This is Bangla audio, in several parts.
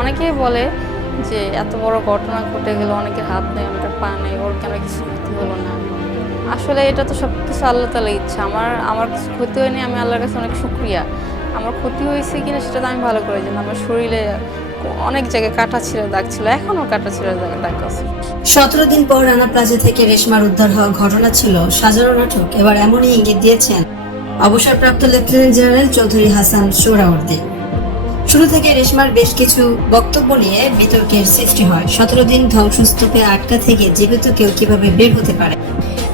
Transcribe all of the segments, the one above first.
অনেকেই বলে যে এত বড় ঘটনা ঘটে গেল, অনেকের হাত নেই, অনেকের পা নেই, ওর কেন কিছু ক্ষতি হলো না। আসলে এটা তো সব কিছু আল্লাহ তাআলার ইচ্ছা। আমার কিছু ক্ষতি হয়নি, আমি আল্লাহর কাছে অনেক শুকরিয়া। আমার ক্ষতি হয়েছে কিনা সেটা তো আমি ভালো করে জানি। আমার শরীরে অনেক জায়গায় কাটা ছিঁড়া দাগ ছিল, এখনো কাটা ছিঁড়া দাগ আছে। 17 দিন পর রানা প্লাজা থেকে রেশমার উদ্ধার হওয়া ঘটনা ছিল সাজানো নাটক, এবার এমনই ইঙ্গিত দিয়েছেন অবসরপ্রাপ্ত লেফটেন্যান্ট জেনারেল চৌধুরী হাসান সোহরাওয়ার্দী। শুরু থেকে রেশমার বেশ কিছু বক্তব্য নিয়ে বিতর্কের সৃষ্টি হয়। 17 দিন ধ্বংসস্তূপে আটকা থেকে জীবিত কেউ কিভাবে বের হতে পারে,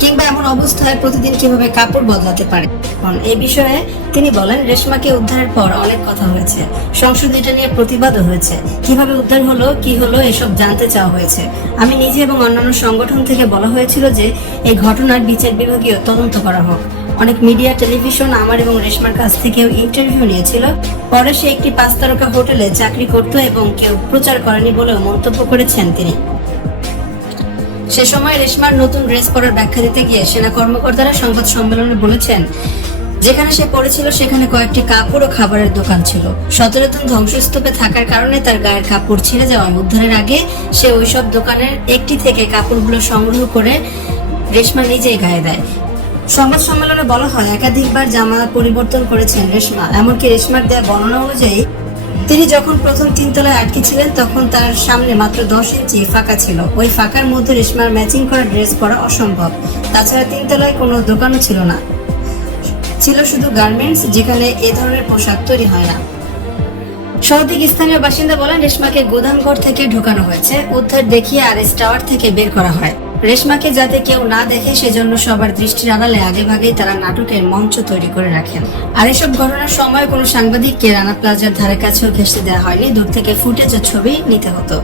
কিংবা এমন অবস্থায় প্রতিদিন কিভাবে কাপড় বদলাতে পারে। এই বিষয়ে তিনি বলেন, রেশমাকে উদ্ধারের পর অনেক কথা হয়েছে, সংসদে এটা নিয়ে প্রতিবাদও হয়েছে। কিভাবে উদ্ধার হলো, কি হলো, এসব জানতে চাওয়া হয়েছে। আমি নিজে এবং অন্যান্য সংগঠন থেকে বলা হয়েছিল যে এই ঘটনার বিচার বিভাগীয় তদন্ত করা হোক। অনেক মিডিয়া, টেলিভিশন আমার এবং রেশমার কাছ থেকেও ইন্টারভিউ নিয়েছিল। পরে সে একটি 5 তারকা হোটেলে চাকরি করত এবং কেউ প্রচার করেনি বলেও মন্তব্য করেছেন তিনি। সে সময় রেশমার নতুন ড্রেস পরার ব্যাখ্যা দিতে গিয়ে সেনা কর্মকর্তারা সংবাদ সম্মেলনে বলেছেন, যেখানে সে পড়েছিল সেখানে কয়েকটি কাপড় ও খাবারের দোকান ছিল। 17 দিন ধ্বংসস্তূপে থাকার কারণে তার গায়ের কাপড় ছিঁড়ে যাওয়ায় উদ্ধারের আগে সে ওইসব দোকানের একটি থেকে কাপড়গুলো সংগ্রহ করে রেশমা নিজেই গায়ে দেয়। সংবাদ সম্মেলনে বলা হয়, একাধিকবার জামা পরিবর্তন করেছেন রেশমা। এমনকি রেশমার দেয়া বর্ণনা অনুযায়ী তিনি যখন প্রথম 3 তলায় আটকে ছিলেন তখন তার সামনে মাত্র 10 ইঞ্চি ফাঁকা ছিল। ওই ফাঁকার মধ্যে রেশমার ম্যাচিং করা ড্রেস পরা অসম্ভব। তাছাড়া 3 তলায় কোনো দোকানও ছিল না, ছিল শুধু গার্মেন্টস, যেখানে এ ধরনের পোশাক তৈরি হয় না। শতাধিক স্থানীয় বাসিন্দা বলেন, রেশমাকে গোদামঘর থেকে ঢোকানো হয়েছে, উদ্ধার দেখিয়ে আরএস টাওয়ার থেকে বের করা হয়। রেশমাকে যাতে কেউ না দেখে সেজন্য সবার দৃষ্টির আড়ালে আগেভাগেই তারা নাটকের মঞ্চ তৈরি করে রাখেন। আর এসব ঘটনার সময় কোনো সাংবাদিককে রানা প্লাজার ধারে কাছেও ঘেঁষতে দেওয়া হয়নি, দূর থেকে ফুটেজ ও ছবি নিতে হতো।